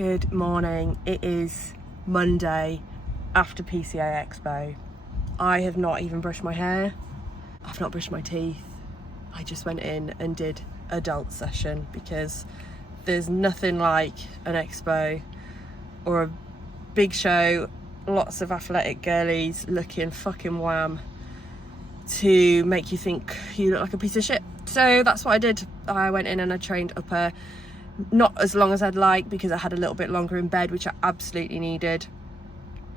Good morning. It is Monday after PCA Expo. I have not even brushed my hair. I've not brushed my teeth. I just went in and did adult session because there's nothing like an expo or a big show, lots of athletic girlies looking fucking wham to make you think you look like a piece of shit. So that's what I did. I went in and I trained upper, not as long as I'd like because I had a little bit longer in bed, which I absolutely needed.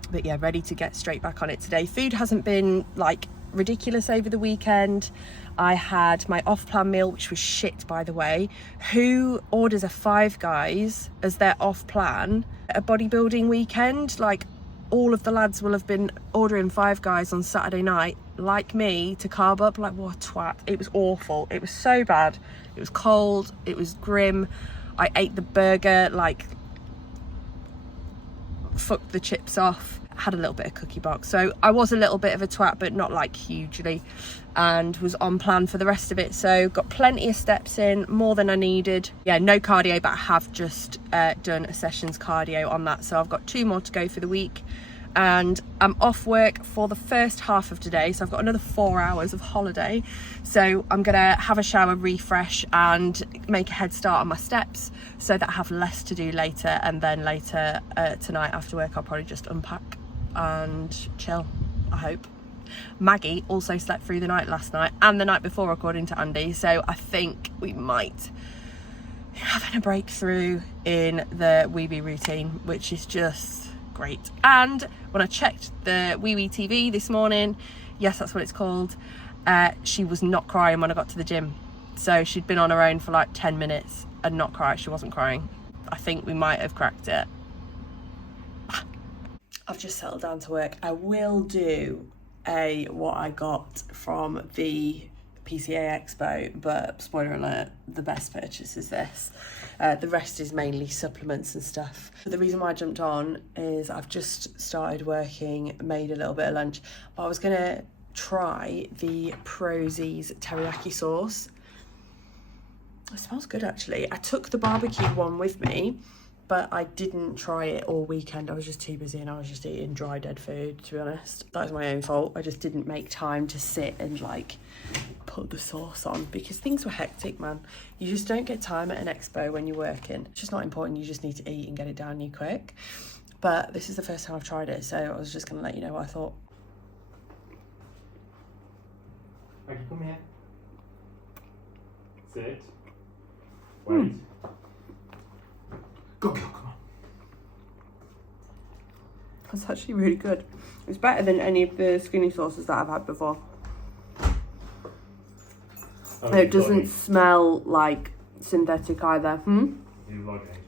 But yeah, ready to get straight back on it today. Food hasn't been like ridiculous over the weekend. I had my off-plan meal, which was shit, by the way. Who orders a Five Guys as their off-plan at a bodybuilding weekend? Like, all of the lads will have been ordering Five Guys on Saturday night, like me, to carb up. Like, what a twat. It was awful. It was so bad. It was cold. It was grim. I ate the burger, like, fucked the chips off. Had a little bit of cookie box. So I was a little bit of a twat, but not like hugely, and was on plan for the rest of it. So got plenty of steps in, more than I needed. Yeah, no cardio, but I have just done a sessions cardio on that. So I've got 2 more to go for the week. And I'm off work for the first half of today, so I've got another 4 hours of holiday. So I'm gonna have a shower, refresh, and make a head start on my steps so that I have less to do later. And then later tonight after work, I'll probably just unpack and chill, I hope. Maggie also slept through the night last night and the night before, according to Andy, so I think we might be having a breakthrough in the Weeby routine, which is just great. And when I checked the Wee TV this morning, yes, that's what it's called, she was not crying when I got to the gym. So she'd been on her own for like 10 minutes and not cried. She wasn't crying. I think we might have cracked it. I've just settled down to work. I will do what I got from the PCA Expo, but spoiler alert, the best purchase is this. The rest is mainly supplements and stuff. The reason why I jumped on is I've just started working, made a little bit of lunch, but I was gonna try the Prozie's teriyaki sauce. It smells good, actually. I took the barbecued one with me, but I didn't try it all weekend. I was just too busy and I was just eating dry dead food, to be honest. That was my own fault. I just didn't make time to sit and like put the sauce on because things were hectic, man. You just don't get time at an expo when you're working. It's just not important. You just need to eat and get it down you quick. But this is the first time I've tried it, so I was just gonna let you know what I thought. Maggie, come here. Sit. Wait. Go, come on. That's actually really good. It's better than any of the skinny sauces that I've had before. It doesn't smell like synthetic either.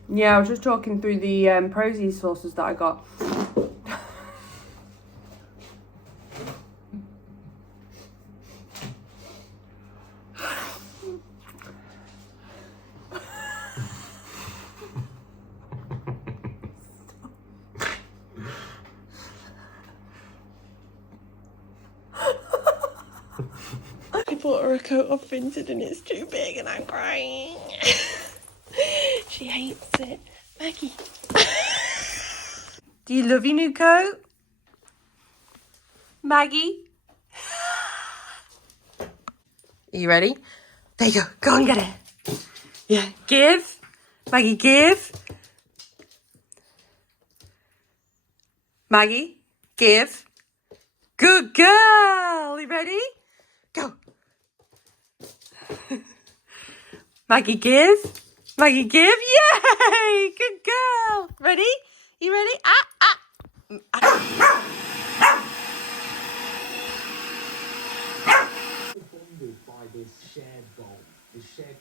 Yeah, I was just talking through the Prozie sauces that I got. I bought her a coat off Vinted and it's too big and I'm crying. She hates it. Maggie. Do you love your new coat? Maggie? Are you ready? There you go. Go and get it. Yeah. Give. Maggie, give. Maggie, give. Good girl. You ready? Go. Maggie, give. Maggie, give. Yay! Good girl. Ready? You ready?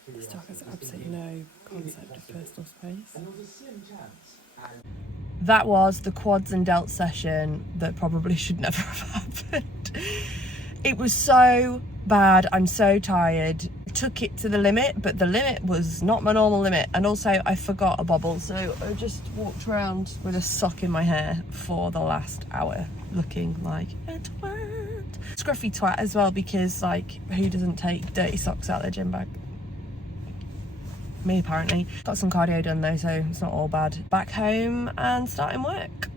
This dog has absolutely no concept of personal space. That was the quads and delts session that probably should never have happened. It was so bad. I'm so tired. Took it to the limit, but the limit was not my normal limit. And also I forgot a bobble, so I just walked around with a sock in my hair for the last hour looking like a twat. Scruffy twat as well, because like, who doesn't take dirty socks out of their gym bag? Me apparently. Got some cardio done though, so it's not all bad. Back home and starting work.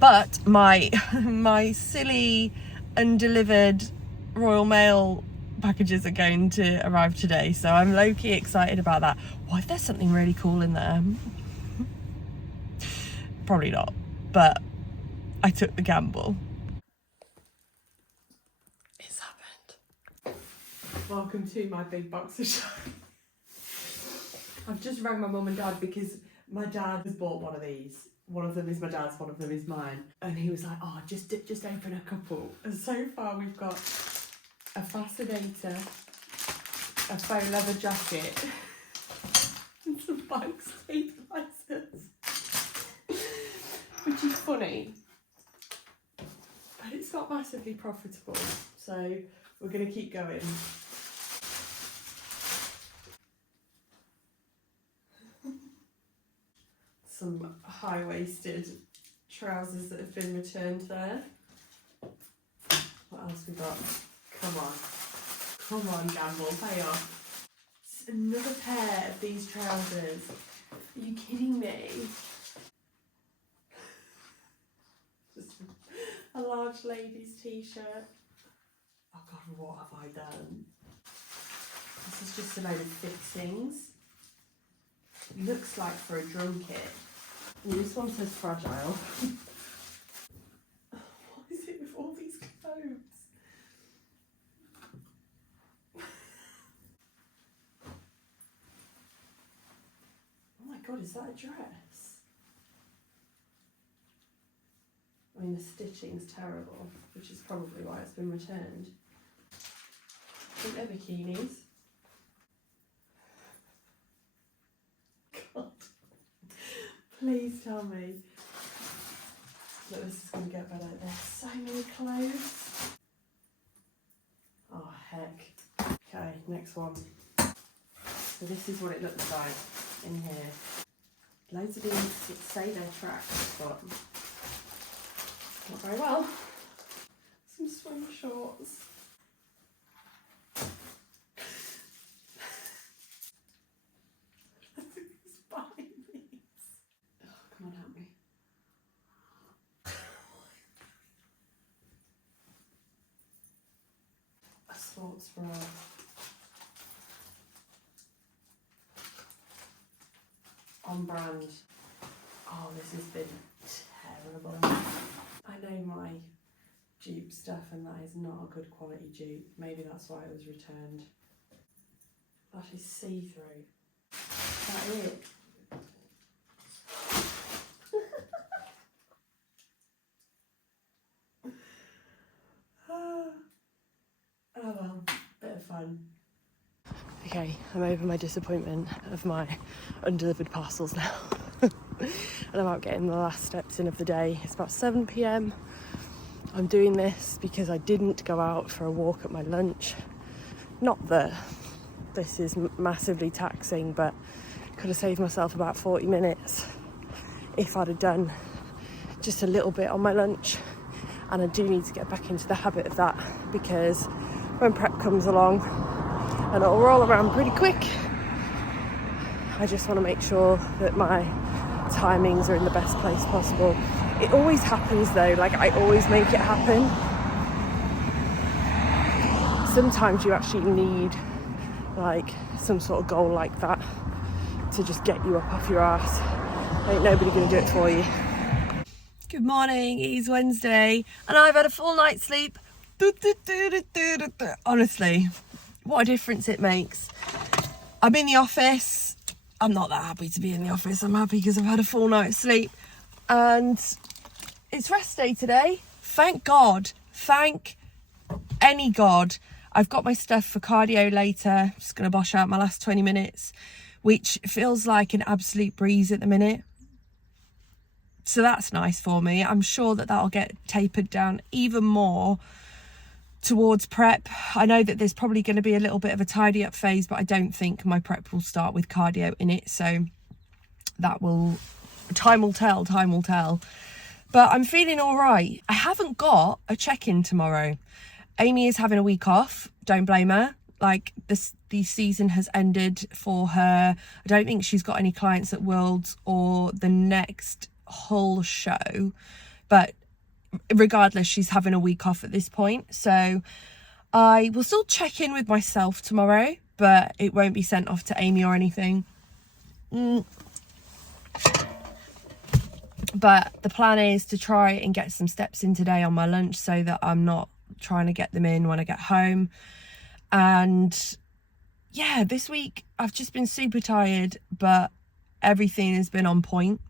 But my silly undelivered Royal Mail packages are going to arrive today, so I'm low-key excited about that. What if there's something really cool in there? Probably not, but I took the gamble. It's happened. Welcome to my big box of shopping. I've just rang my mum and dad because my dad has bought one of these. One of them is my dad's, one of them is mine. And he was like, oh, just open a couple. And so far we've got a fascinator, a faux leather jacket, and some bike stabilisers. Which is funny, but it's not massively profitable. So we're going to keep going. Some high-waisted trousers that have been returned there. What else we got? Come on, gamble, pay off. It's another pair of these trousers. Are you kidding me? Just a large ladies' t-shirt. Oh God, what have I done? This is just a load of fixings. Looks like for a drum kit. And this one says fragile. What is it with all these clothes? Oh my God, is that a dress? I mean, the stitching's terrible, which is probably why it's been returned. I think they're bikinis. God. Please tell me that this is going to get better. There's so many clothes. Oh, heck. Okay, next one. So this is what it looks like in here. Loads of these say they're tracks, but not very well. Some swim shorts. Who's buying these? Oh, come on, help me. A sports bra. On brand. Oh, this has been terrible. I know my dupe stuff and that is not a good quality dupe. Maybe that's why it was returned. That is see-through. Is that it? Oh well, bit of fun. Okay, I'm over my disappointment of my undelivered parcels now. And I'm out getting the last steps in of the day. It's about 7 p.m. I'm doing this because I didn't go out for a walk at my lunch. Not that this is massively taxing, but could have saved myself about 40 minutes if I'd have done just a little bit on my lunch. And I do need to get back into the habit of that, because when prep comes along, and it'll roll around pretty quick, I just want to make sure that my timings are in the best place possible. It always happens though, like I always make it happen. Sometimes you actually need like some sort of goal like that to just get you up off your ass. Ain't nobody gonna do it for you. Good morning, it is Wednesday and I've had a full night's sleep. Honestly, what a difference it makes. I'm in the office. I'm not that happy to be in the office. I'm happy because I've had a full night's sleep. And it's rest day today. Thank God. Thank any God. I've got my stuff for cardio later. Just going to bosh out my last 20 minutes, which feels like an absolute breeze at the minute. So that's nice for me. I'm sure that that'll get tapered down even more towards prep. I know that there's probably going to be a little bit of a tidy up phase, but I don't think my prep will start with cardio in it. So that will, time will tell. But I'm feeling all right. I haven't got a check-in tomorrow. Amy is having a week off. Don't blame her. like the season has ended for her. I don't think she's got any clients at Worlds or the next Hull show, but regardless, she's having a week off at this point. So I will still check in with myself tomorrow, but it won't be sent off to Amy or anything. But the plan is to try and get some steps in today on my lunch so that I'm not trying to get them in when I get home. And yeah, this week I've just been super tired, but everything has been on point.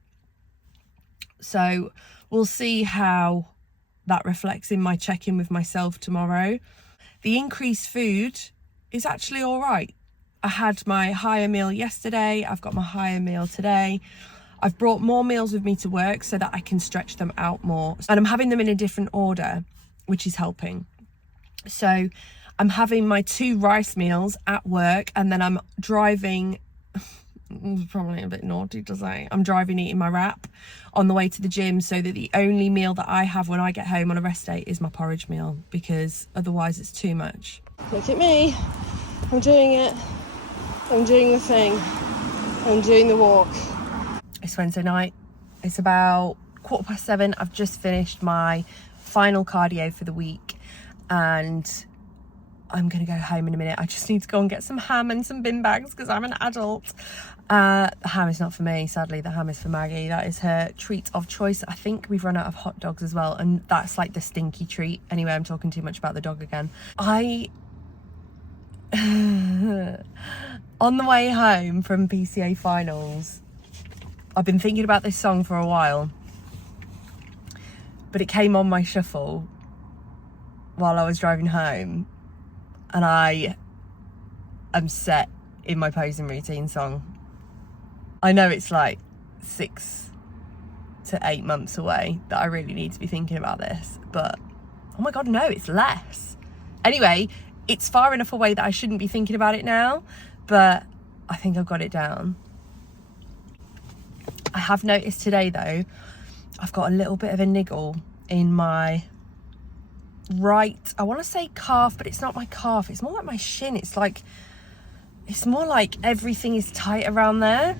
So we'll see how that reflects in my check-in with myself tomorrow. The increased food is actually all right. I had my higher meal yesterday. I've got my higher meal today. I've brought more meals with me to work so that I can stretch them out more. And I'm having them in a different order, which is helping. So I'm having my 2 rice meals at work, and then I'm driving, it's probably a bit naughty to say, I'm driving eating my wrap on the way to the gym, so that the only meal that I have when I get home on a rest day is my porridge meal, because otherwise it's too much. Look at me, I'm doing it. I'm doing the thing. I'm doing the walk. It's Wednesday night. It's about 7:15. I've just finished my final cardio for the week, and I'm gonna go home in a minute. I just need to go and get some ham and some bin bags because I'm an adult. The ham is not for me, sadly. The ham is for Maggie. That is her treat of choice. I think we've run out of hot dogs as well, and that's like the stinky treat. Anyway, I'm talking too much about the dog again. On the way home from PCA finals, I've been thinking about this song for a while, but it came on my shuffle while I was driving home, and I am set in my posing routine song. I know it's like 6 to 8 months away that I really need to be thinking about this, but oh my God, no, it's less. Anyway, it's far enough away that I shouldn't be thinking about it now, but I think I've got it down. I have noticed today though, I've got a little bit of a niggle in my right, I want to say calf, but it's not my calf, it's more like my shin. It's more like everything is tight around there.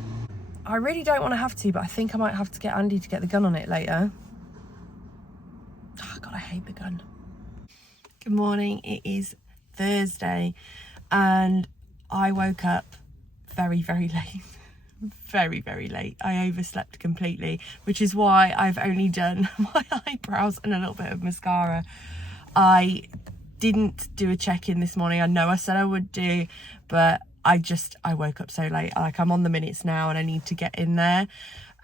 I really don't want to have to, but I think I might have to get Andy to get the gun on it later. Oh God, I hate the gun. Good morning, it is Thursday and I woke up very, very late. Very, very late. I overslept completely, which is why I've only done my eyebrows and a little bit of mascara. I didn't do a check-in this morning. I know I said I would do, but I woke up so late. Like, I'm on the minutes now and I need to get in there.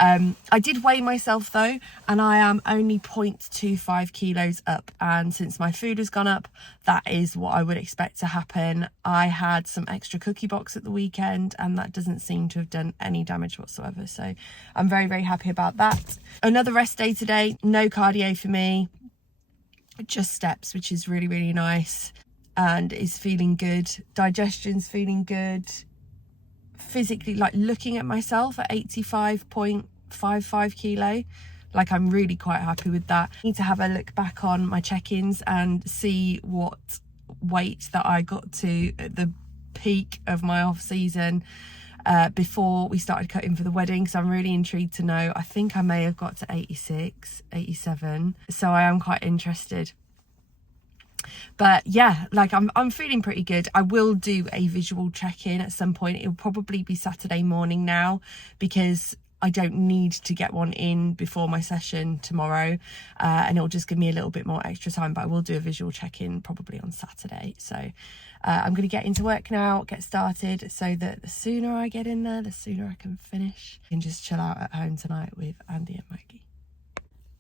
I did weigh myself though, and I am only 0.25 kilos up, and since my food has gone up, that is what I would expect to happen. I had some extra cookie box at the weekend and that doesn't seem to have done any damage whatsoever, so I'm very, very happy about that. Another rest day today, no cardio for me, just steps, which is really, really nice and is feeling good. Digestion's feeling good. Physically, like, looking at myself at 85.55 kilo, like, I'm really quite happy with that. I need to have a look back on my check-ins and see what weight that I got to at the peak of my off season before we started cutting for the wedding, so I'm really intrigued to know. I think I may have got to 86, 87, so I am quite interested. But yeah, like, I'm feeling pretty good. I will do a visual check-in at some point. It'll probably be Saturday morning now, because I don't need to get one in before my session tomorrow, and it'll just give me a little bit more extra time, but I will do a visual check-in probably on Saturday. So I'm going to get into work now, get started, so that the sooner I get in there, the sooner I can finish and just chill out at home tonight with Andy and Maggie.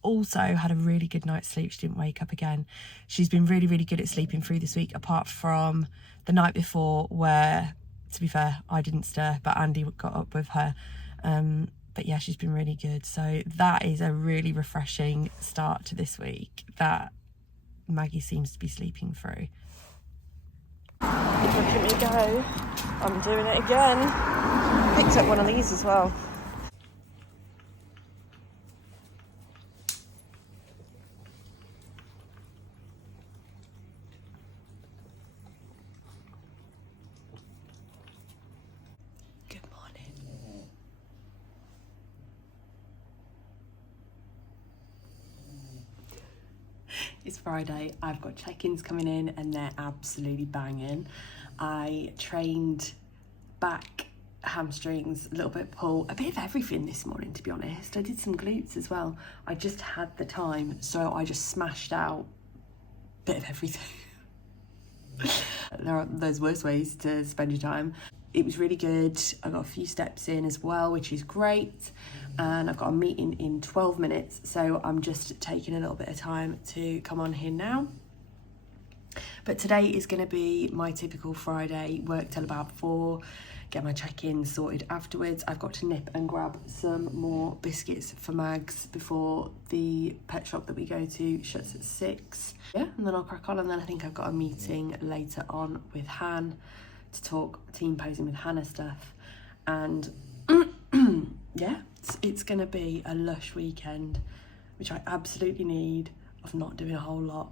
Also had a really good night's sleep. She didn't wake up again. She's been really, really good at sleeping through this week, apart from the night before where, to be fair, I didn't stir, but Andy got up with her. But yeah, she's been really good. So that is a really refreshing start to this week that Maggie seems to be sleeping through. Look at me go. I'm doing it again. Picked up one of these as well. It's Friday. I've got check-ins coming in and they're absolutely banging. I trained back, hamstrings, a little bit of pull, a bit of everything this morning, to be honest. I did some glutes as well. I just had the time, so I just smashed out a bit of everything. There's worse ways to spend your time. It was really good. I got a few steps in as well, which is great. And I've got a meeting in 12 minutes, so I'm just taking a little bit of time to come on here now. But today is going to be my typical Friday, work till about 4, get my check-in sorted afterwards. I've got to nip and grab some more biscuits for Mags before the pet shop that we go to shuts at 6. Yeah, and then I'll crack on, and then I think I've got a meeting later on with Han to talk team posing with Hannah stuff. And yeah, it's going to be a lush weekend, which I absolutely need, of not doing a whole lot.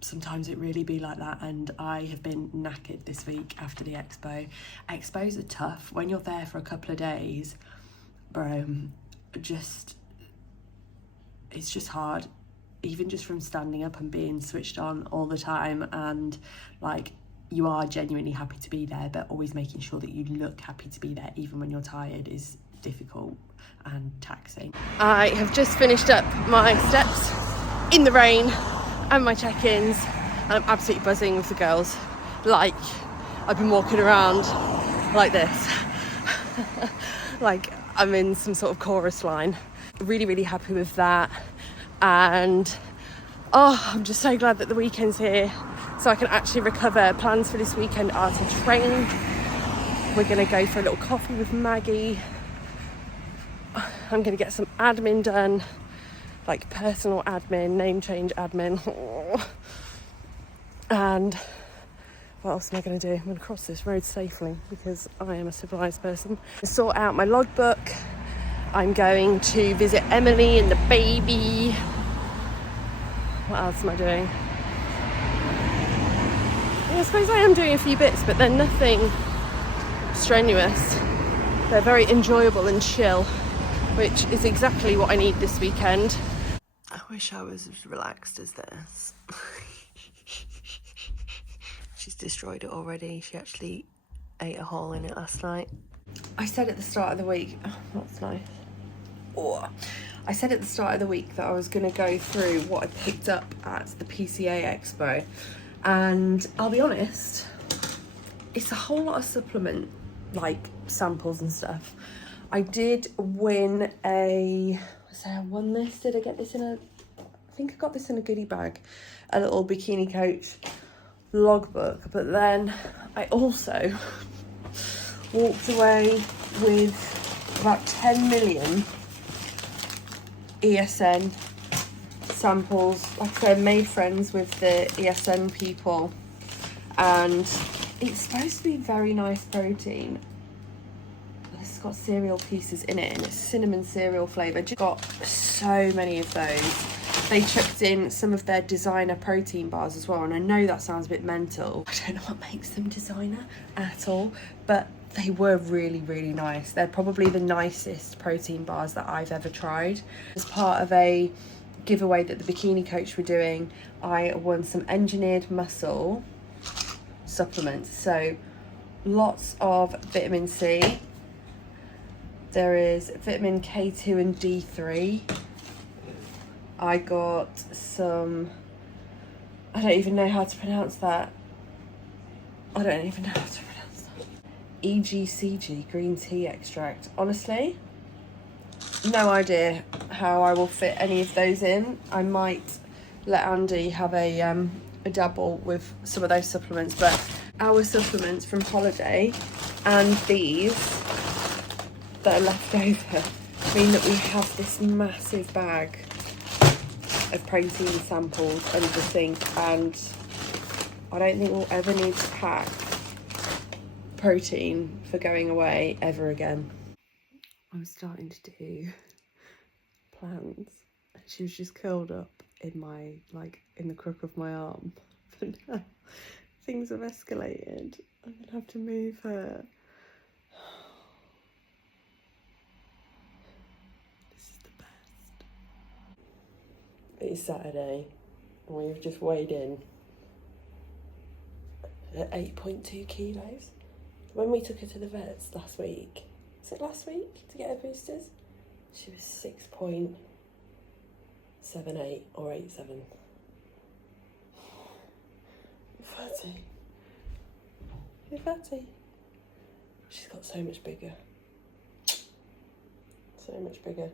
Sometimes it really be like that, and I have been knackered this week after the expo. Expos are tough. When you're there for a couple of days, bro, it's just hard. Even just from standing up and being switched on all the time, and like, you are genuinely happy to be there, but always making sure that you look happy to be there even when you're tired is difficult and taxing. I have just finished up my steps in the rain and my check-ins, and I'm absolutely buzzing with the girls. Like, I've been walking around like this like I'm in some sort of chorus line. Really, really happy with that. And I'm just so glad that the weekend's here so I can actually recover. Plans for this weekend are to train. We're going to go for a little coffee with Maggie. I'm going to get some admin done, like personal admin, name change admin. And what else am I going to do? I'm going to cross this road safely because I am a civilised person. Sort out my logbook. I'm going to visit Emily and the baby. What else am I doing? Yeah, I suppose I am doing a few bits, but they're nothing strenuous. They're very enjoyable and chill, which is exactly what I need this weekend. I wish I was as relaxed as this. She's destroyed it already. She actually ate a hole in it last night. I said at the start of the week, that's nice. I said at the start of the week that I was going to go through what I picked up at the PCA Expo, and I'll be honest, it's a whole lot of supplement, like samples and stuff. I did win I won this? Did I get this in I think I got this in a goodie bag, a little Bikini Coach logbook, but then I also walked away with about 10 million ESN samples. Like I said, made friends with the ESN people, and it's supposed to be very nice protein. It's got cereal pieces in it, and it's cinnamon cereal flavour. Just got so many of those. They chucked in some of their designer protein bars as well, and I know that sounds a bit mental. I don't know what makes them designer at all, but they were really, really nice. They're probably the nicest protein bars that I've ever tried. As part of a giveaway that the Bikini Coach were doing, I won some engineered muscle supplements. So lots of vitamin C. There is vitamin K2 and D3. I got some, I don't even know how to pronounce that. I don't even know how to pronounce that. EGCG green tea extract. Honestly, no idea how I will fit any of those in. I might let Andy have a dabble with some of those supplements, but our supplements from holiday and these that are left over mean that we have this massive bag of protein samples under the sink, and I don't think we'll ever need to pack protein for going away ever again. I was starting to do plans, and she was just curled up in my, like, in the crook of my arm. But now things have escalated. I'm gonna have to move her. This is the best. It is Saturday and we've just weighed in at 8.2 kilos. When we took her to the vets last week, was it last week, to get her boosters? She was 6.78 or 87. You're fatty. You're fatty. She's got so much bigger. So much bigger.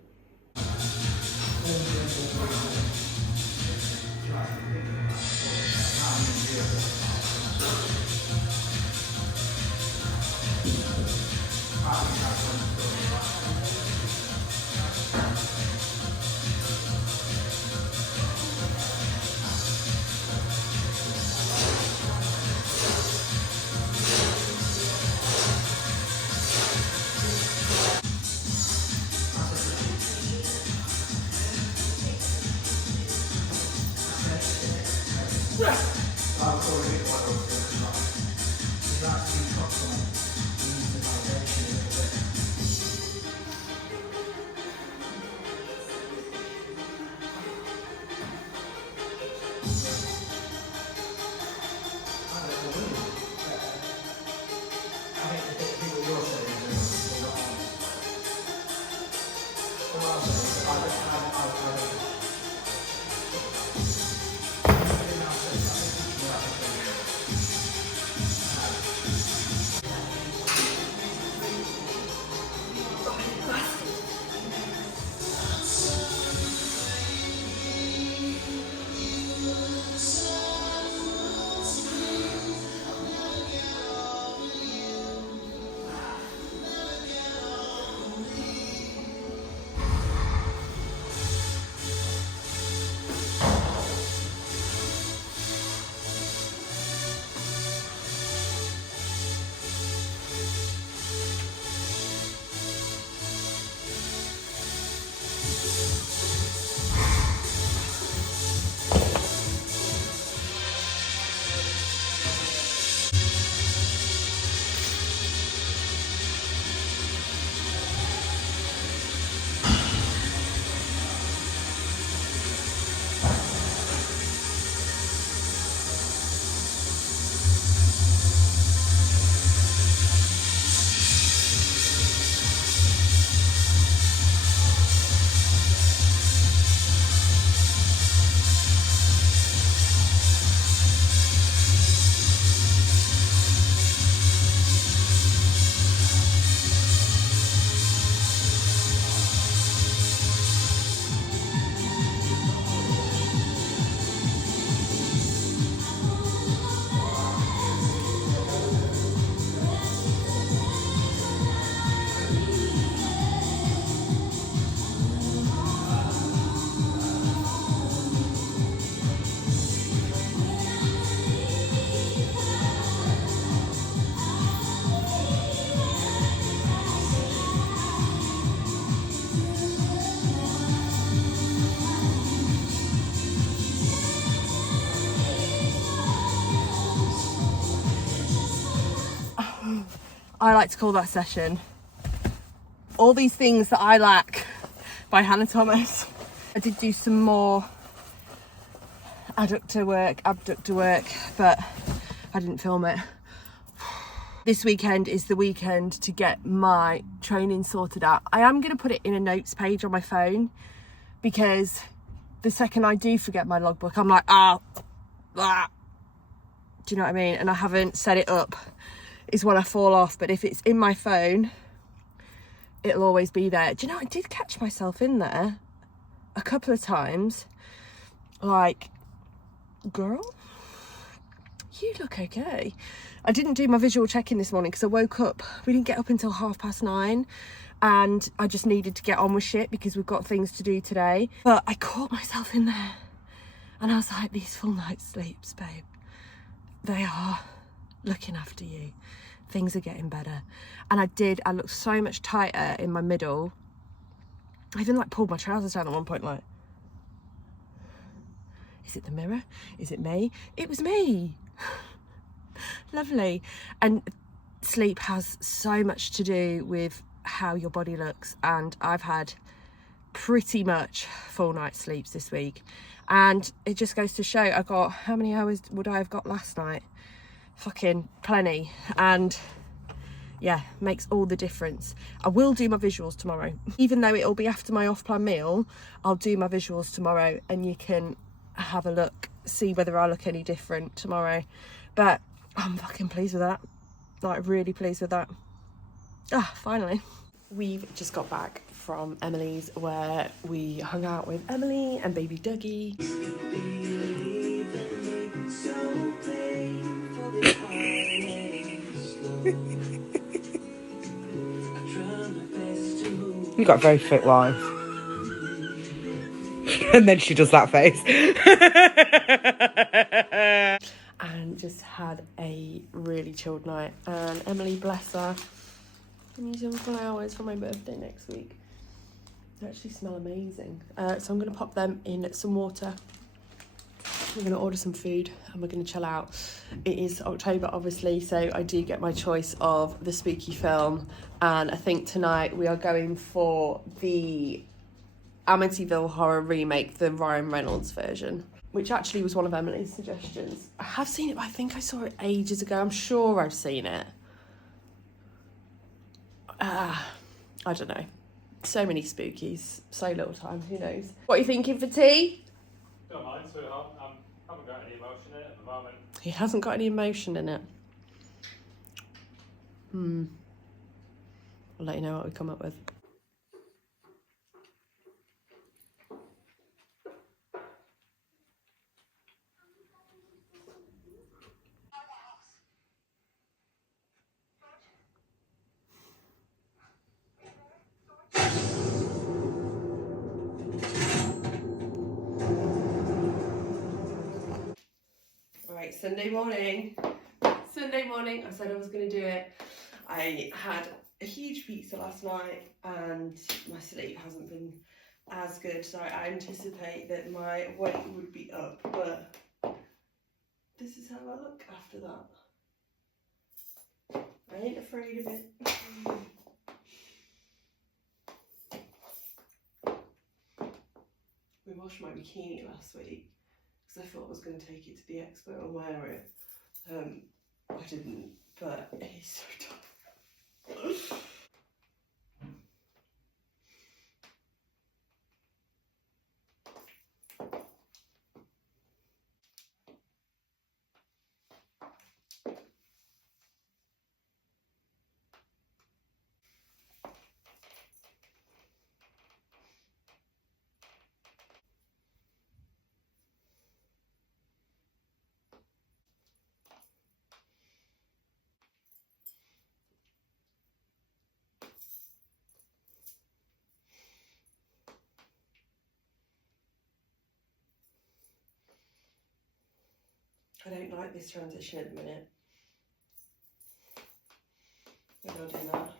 I like to call that session All These Things That I Lack by Hannah Thomas. I did do some more abductor work, but I didn't film it. This weekend is the weekend to get my training sorted out. I am going to put it in a notes page on my phone because the second I do forget my logbook, I'm like, ah. Do you know what I mean? And I haven't set it up is when I fall off. But if it's in my phone, it'll always be there. Do you know, I did catch myself in there a couple of times. Like, girl, you look okay. I didn't do my visual check-in this morning because I woke up. We didn't get up until 9:30. And I just needed to get on with shit because we've got things to do today. But I caught myself in there. And I was like, these full night's sleeps, babe, they are looking after you. Things are getting better. And I looked so much tighter in my middle. I even like pulled my trousers down at one point, like, is it the mirror? Is it me? It was me. Lovely. And sleep has so much to do with how your body looks. And I've had pretty much full night's sleeps this week, and it just goes to show I got, how many hours would I have got last night? Fucking plenty. And yeah, makes all the difference. I will do my visuals tomorrow, even though it'll be after my off-plan meal. I'll do my visuals tomorrow, and you can have a look, see whether I look any different tomorrow. But I'm fucking pleased with that, like really pleased with that. Finally. We've just got back from Emily's, where we hung out with Emily and baby Dougie. You got a very fit wife. And then she does that face. And just had a really chilled night. And Emily, bless her, I'm using flowers for my birthday next week. They actually smell amazing. So I'm going to pop them in some water. We're going to order some food and we're going to chill out. It is October, obviously, so I do get my choice of the spooky film. And I think tonight we are going for the Amityville Horror remake, the Ryan Reynolds version, which actually was one of Emily's suggestions. I have seen it, but I think I saw it ages ago. I'm sure I've seen it. I don't know. So many spookies, so little time, who knows? What are you thinking for tea? Don't mind, sweetheart. I haven't got any emotion in it at the moment. He hasn't got any emotion in it. I'll let you know what we come up with. Right, Sunday morning. I said I was going to do it. I had a huge pizza last night and my sleep hasn't been as good, so I anticipate that my weight would be up, but this is how I look after that. I ain't afraid of it. We washed my bikini last week because I thought I was going to take it to the expo and wear it. I didn't, but it's so tough. I don't like this transition at the minute. Maybe I'll do that.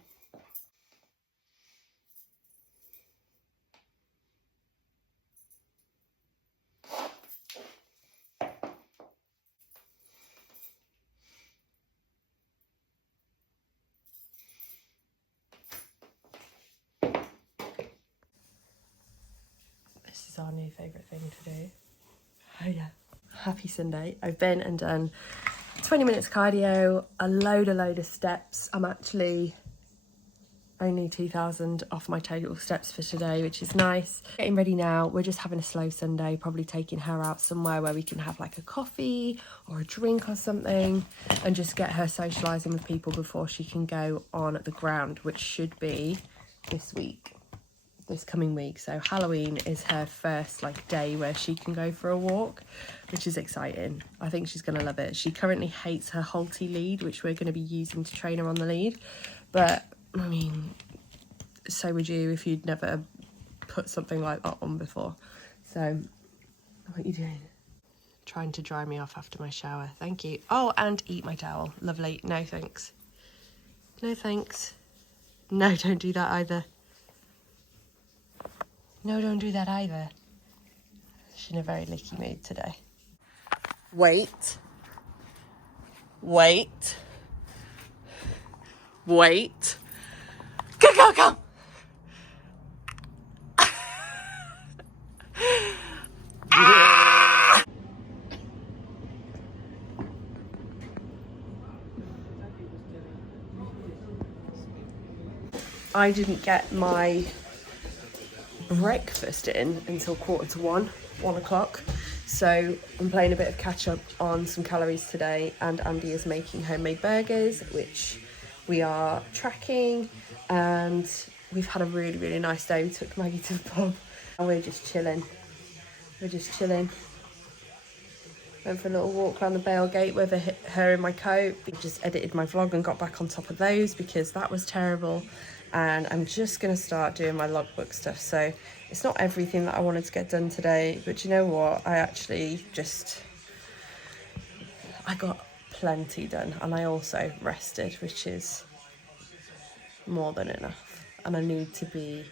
This is our new favourite thing to do. Oh yeah. Happy Sunday. I've been and done 20 minutes cardio, a load of steps. I'm actually only 2,000 off my total steps for today, which is nice. Getting ready now. We're just having a slow Sunday, probably taking her out somewhere where we can have like a coffee or a drink or something and just get her socialising with people before she can go on the ground, which should be this coming week. So Halloween is her first like day where she can go for a walk, which is exciting. I think she's gonna love it. She currently hates her halty lead, which we're going to be using to train her on the lead, but I mean, so would you if you'd never put something like that on before. So what are you doing? Trying to dry me off after my shower. Thank you. Oh, and eat my towel. Lovely. No thanks. No thanks. No, don't do that either. No, don't do that either. She's in a very licky mood today. Wait. Wait. Wait. Go, go, go! I didn't get my breakfast in until 1 o'clock. So I'm playing a bit of catch up on some calories today, and Andy is making homemade burgers, which we are tracking, and we've had a really, really nice day. We took Maggie to the pub and we're just chilling. Went for a little walk around the Bale Gate with her in my coat. I just edited my vlog and got back on top of those because that was terrible. And I'm just going to start doing my logbook stuff. So it's not everything that I wanted to get done today, but you know what? I got plenty done, and I also rested, which is more than enough. And I need to be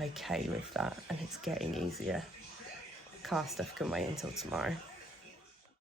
okay with that, and it's getting easier. Car stuff can wait until tomorrow.